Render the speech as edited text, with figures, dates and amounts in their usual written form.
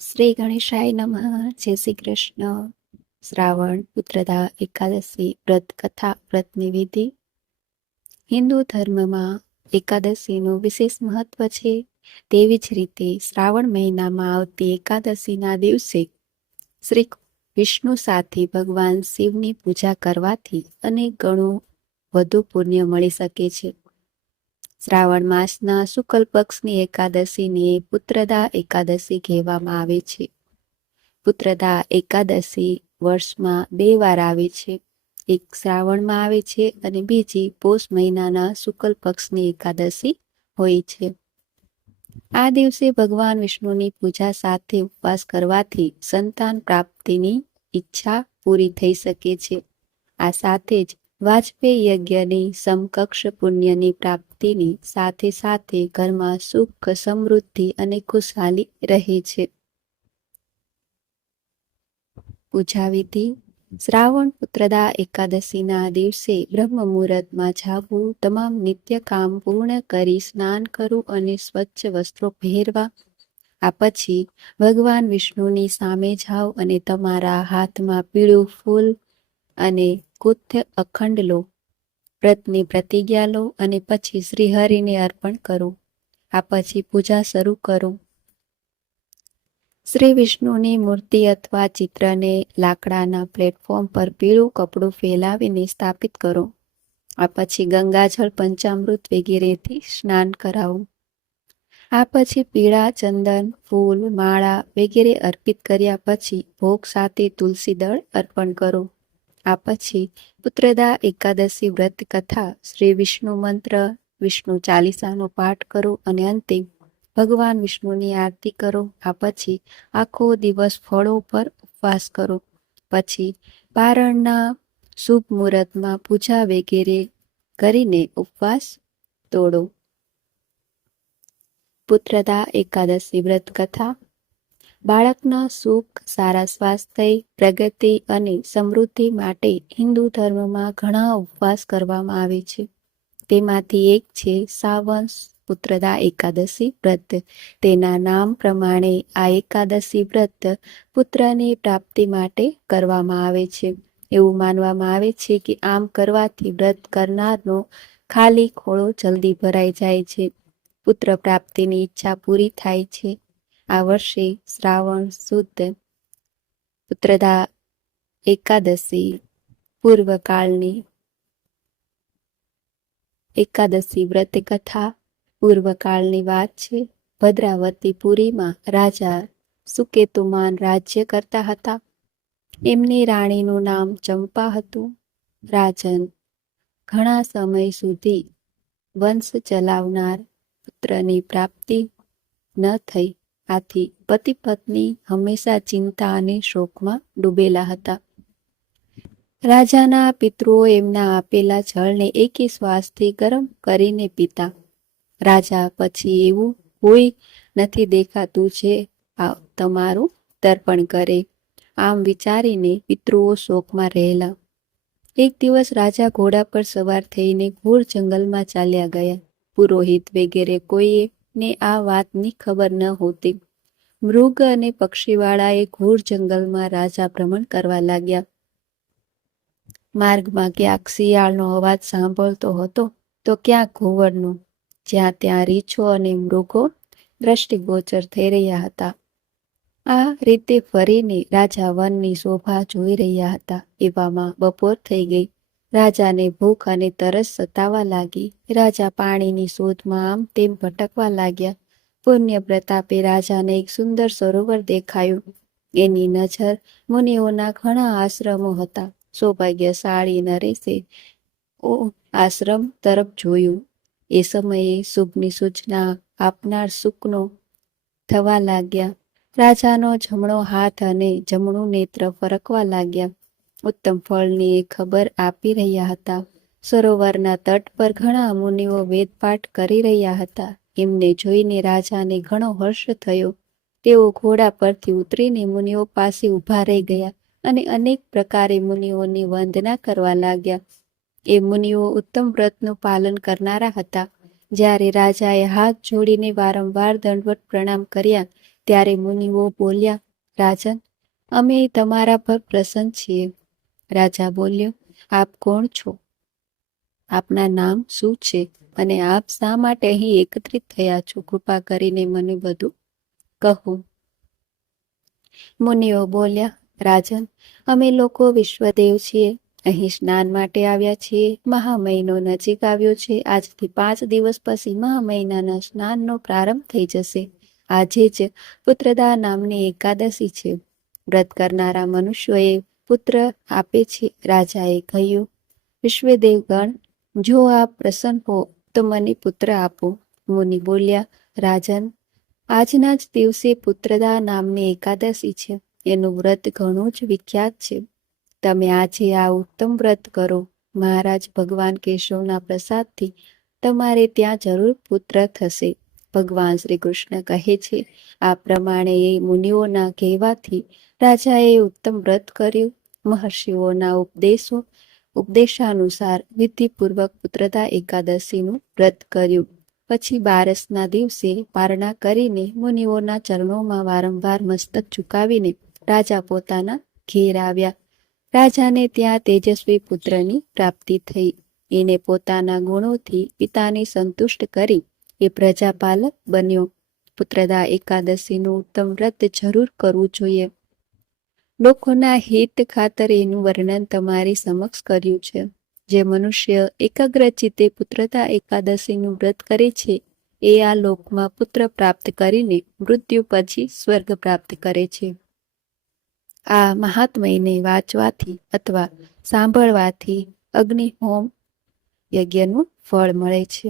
શ્રી ગણેશાય નમઃ. જય શ્રી કૃષ્ણ. શ્રાવણ પુત્રદા એકાદશી વ્રત કથા વ્રતની વિધિ. હિન્દુ ધર્મમાં એકાદશીનું વિશેષ મહત્વ છે. તેવી જ રીતે શ્રાવણ મહિનામાં આવતી એકાદશીના દિવસે શ્રી વિષ્ણુ સાથે ભગવાન શિવની પૂજા કરવાથી અનેક ગણું વધુ પુણ્ય મળી શકે છે. શ્રાવણ માસના શુક્લ પક્ષની એકાદશીને પુત્રદા એકાદશી કહેવામાં આવે છે. પુત્રદા એકાદશી વર્ષમાં 2 વાર આવે છે. એક શ્રાવણમાં આવે છે અને બીજી પોષ મહિનાના શુક્લ પક્ષની એકાદશી હોય છે. આ દિવસે ભગવાન વિષ્ણુની પૂજા સાથે ઉપવાસ કરવાથી સંતાન પ્રાપ્તિની ઈચ્છા પૂરી થઈ શકે છે. આ સાથે જ વાજપેયી યજ્ઞની સમકક્ષ પુણ્યની પ્રાપ્તિની સાથે સાથે ઘરમાં સુખ, સમૃદ્ધિ અને ખુશહાલી રહે છે. પૂજા વિધિ. શ્રાવણ પુત્રદા એકાદશીના દિવસે બ્રહ્મ મુહૂર્તમાં જાગવું, તમામ નિત્ય કામ પૂર્ણ કરી સ્નાન કરવું અને સ્વચ્છ વસ્ત્રો પહેરવા. આ પછી ભગવાન વિષ્ણુની સામે જાઓ અને તમારા હાથમાં પીળું ફૂલ અને કુથ અખંડ લો. વ્રતની પ્રતિજ્ઞા લો અને પછી શ્રીહરિને અર્પણ કરો. આ પછી પૂજા શરૂ કરો. શ્રી વિષ્ણુની મૂર્તિ અથવા ચિત્રને લાકડાના પ્લેટફોર્મ પર પીળું કપડું ફેલાવીને સ્થાપિત કરો. આ પછી ગંગાજળ, પંચામૃત વગેરેથી સ્નાન કરાવો. આ પછી પીળા ચંદન, ફૂલ, માળા વગેરે અર્પિત કર્યા પછી ભોગ સાથે તુલસી દળ અર્પણ કરો. આ પછી પુત્રદા એકાદશી વ્રત કથા, શ્રી વિષ્ણુ મંત્ર, વિષ્ણુ ચાલીસાનો પાઠ કરો અને અંતે ભગવાન વિષ્ણુની આરતી કરો. આ પછી આખો દિવસ ફળો પર ઉપવાસ કરો. પછી પારણના શુભ મુહૂર્તમાં પૂજા વગેરે કરીને ઉપવાસ તોડો. પુત્રદા એકાદશી વ્રત કથા. બાળકના સુખ, સારા સ્વાસ્થ્ય, પ્રગતિ અને સમૃદ્ધિ માટે હિન્દુ ધર્મમાં ઘણા ઉપવાસ કરવામાં આવે છે. તેમાંથી એક છે સાવન પુત્રદા એકાદશી વ્રત. તેના નામ પ્રમાણે આ એકાદશી વ્રત પુત્રની પ્રાપ્તિ માટે કરવામાં આવે છે. એવું માનવામાં આવે છે કે આમ કરવાથી વ્રત કરનારનો ખાલી ખોળો જલ્દી ભરાઈ જાય છે. પુત્ર પ્રાપ્તિની ઈચ્છા પૂરી થાય છે. આ વર્ષે શ્રાવણ સુદ પુત્રદા એકાદશી પૂર્વકાળની એકાદશી વ્રત કથા પૂર્વકાળની વાત છે. ભદ્રાવતીપુરીમાં રાજા સુકેતુમાન રાજ્ય કરતા હતા. એમની રાણીનું નામ ચંપા હતું. રાજન ઘણા સમય સુધી વંશ ચલાવનાર પુત્રની પ્રાપ્તિ ન થઈ. આથી પતિ પત્ની હંમેશા ચિંતા અને શોકમાં ડૂબેલા હતા. રાજાના પિતૃઓ એમના આપેલા જળને એકી શ્વાસથી ગરમ કરીને પીતા. રાજા પછી એવું કોઈ નથી દેખાતું જે તમારું તર્પણ કરે, આમ વિચારીને પિતૃઓ શોકમાં રહેલા. એક દિવસ રાજા ઘોડા પર સવાર થઈને ઘોર જંગલમાં ચાલ્યા ગયા. પુરોહિત વગેરે કોઈને આ વાતની ખબર ન હોતી. મૃગ અને પક્ષીવાળાએ ઘોર જંગલમાં રાજા ભ્રમણ કરવા લાગ્યા. માર્ગમાં ક્યાંક શિયાળનો અવાજ સાંભળતો હતો તો ક્યાંક ઘુવડનો. જ્યાં ત્યાં રીંછો અને મૃગો દ્રષ્ટિગોચર થઈ રહ્યા હતા. આ રીતે ફરીને રાજા વનની શોભા જોઈ રહ્યા હતા. એવામાં બપોર થઈ ગઈ. રાજાને ભૂખ અને તરસ સતાવા લાગી. રાજા પાણીની શોધમાં આમ તેમ ભટકવા લાગ્યા. પુણ્ય પ્રતાપે રાજાને એક સુંદર સરોવર દેખાયું. એની નજર મુનિઓના ઘણા આશ્રમો હતા. સૌભાગ્યશાળી નરેશે આશ્રમ તરફ જોયું. એ સમયે શુભની સૂચના આપનાર સુકનો થવા લાગ્યા. રાજાનો જમણો હાથ અને જમણું નેત્ર ફરકવા લાગ્યા. ઉત્તમ ફળની એ ખબર આપી રહ્યા હતા. સરોવરના તટ પર ઘણા મુનિઓ વેદપાઠ કરી રહ્યા હતા. એમને જોઈને રાજાને ઘણો હર્ષ થયો. તેઓ ઘોડા પરથી ઉતરીને મુનિઓ પાસે ઊભા રહી ગયા અને અનેક પ્રકારે મુનિઓની વંદના કરવા લાગ્યા. એ મુનિઓ ઉત્તમ વ્રતનું પાલન કરનારા હતા. જ્યારે રાજાએ હાથ જોડીને વારંવાર દંડવત પ્રણામ કર્યા ત્યારે મુનિઓ બોલ્યા, રાજન, અમે તમારા પર પ્રસન્ન છીએ. રાજા બોલ્યો, આપ કોણ છો? આપના નામ શું છે અને આપ શા માટે અહીં એકત્રિત થયા છો? કૃપા કરીને મને બધું કહો. મુનિઓ બોલ્યા, રાજન, અમે લોકો વિશ્વદેવ છીએ. અહીં સ્નાન માટે આવ્યા છીએ. મહા મહિનો નજીક આવ્યો છે. આજથી 5 દિવસ પછી મહા મહિનાના સ્નાનનો પ્રારંભ થઈ જશે. આજે જ પુત્રદા નામની એકાદશી છે. વ્રત કરનારા મનુષ્યોએ પુત્ર આપે છે. રાજાએ કહ્યું, વિશ્વદેવગણ, જો આપ પ્રસન્ન હો તો મને પુત્ર આપો. મુનિ બોલ્યા, રાજન, આજના જ દિવસે પુત્રદા નામની એકાદશી છે. એનું વ્રત ઘણું જ વિખ્યાત છે. તમે આજે આ ઉત્તમ વ્રત કરો. મહારાજ ભગવાન કેશવના પ્રસાદથી તમારે ત્યાં જરૂર પુત્ર થશે. ભગવાન શ્રી કૃષ્ણ કહે છે. આ પ્રમાણે એ મુનિઓના કહેવાથી રાજાએ ઉત્તમ વ્રત કર્યું. મહર્ષિઓના ઉપદેશાનુસાર વિધિપૂર્વક પુત્રદા એકાદશીનું વ્રત કર્યું. પછી બારસના દિવસે પારણા કરીને મુનિઓના ચરણોમાં વારંવાર મસ્તક ઝુકાવીને રાજા પોતાના ઘેર આવ્યા. રાજાને ત્યાં તેજસ્વી પુત્રની પ્રાપ્તિ થઈ. એને પોતાના ગુણોથી પિતાને સંતુષ્ટ કરી એ પ્રજાપાલક બન્યો. પુત્રદા એકાદશીનું ઉત્તમ વ્રત જરૂર કરવું જોઈએ. લોકોના હિત ખાતર એનું વર્ણન તમારી સમક્ષ કર્યું છે. જે મનુષ્ય એકાગ્ર ચિત્તે પુત્રદા એકાદશીનું વ્રત કરે છે એ આ લોકમાં પુત્ર પ્રાપ્ત કરીને મૃત્યુ પછી સ્વર્ગ પ્રાપ્ત કરે છે. આ મહાત્મયને વાંચવાથી અથવા સાંભળવાથી અગ્નિહોમ યજ્ઞનું ફળ મળે છે.